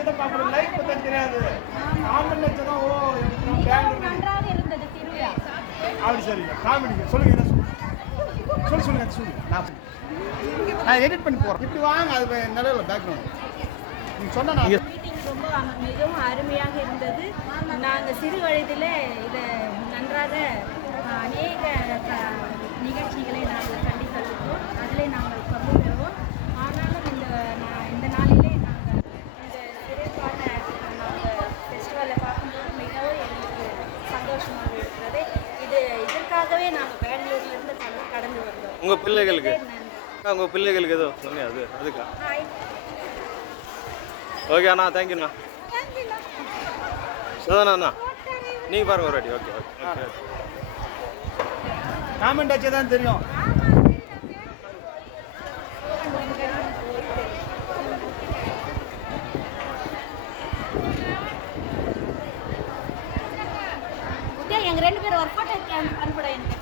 வச்சு தான் பார்க்கணும், லைவ் பற்றி தெரியாது. காமெடி வச்சு தான் ஓ நன்றாக இருந்தது திருவிழா. அப்படி சரிங்க. காமெடி சொல்லுங்க, என்ன சொல்லுங்க நான் எடிட் பண்ணி போகிறேன். இப்படி வாங்க, அது நிலையில் பேக்ரவுண்ட் நீங்கள் சொன்னால் மீட்டிங் ரொம்ப மிகவும் அருமையாக இருந்தது. நாங்கள் சிறு வயதில் இதை நன்றாக அநேக நிகழ்ச்சிகளை நாங்கள் கண்டிப்போம், அதில் நாங்கள் பங்கு பெறுவோம். ஆனாலும் இந்த நாளிலே நாங்கள் இந்த சிறப்பான நாங்கள் ஃபெஸ்டிவலை பார்க்கும்போது மிகவும் எங்களுக்கு சந்தோஷமாக இருக்கிறது. இதற்காகவே நாங்கள் பெங்களூர்லேருந்து கடந்து வந்தோம். உங்கள் பிள்ளைகளுக்கு ஏதோ சொன்னீங்க, அதுக்கா? ஓகே அண்ணா, தேங்க்யூண்ணா. சதானா அண்ணா, நீங்கள் பாருங்க ஒரு வாட்டி. Okay okay okay. காமெண்ட் வச்சு தான் தெரியும். எங்கள் 2 பேரும் ஒரு ஃபோட்டோ அனுப்பிட எனக்கு.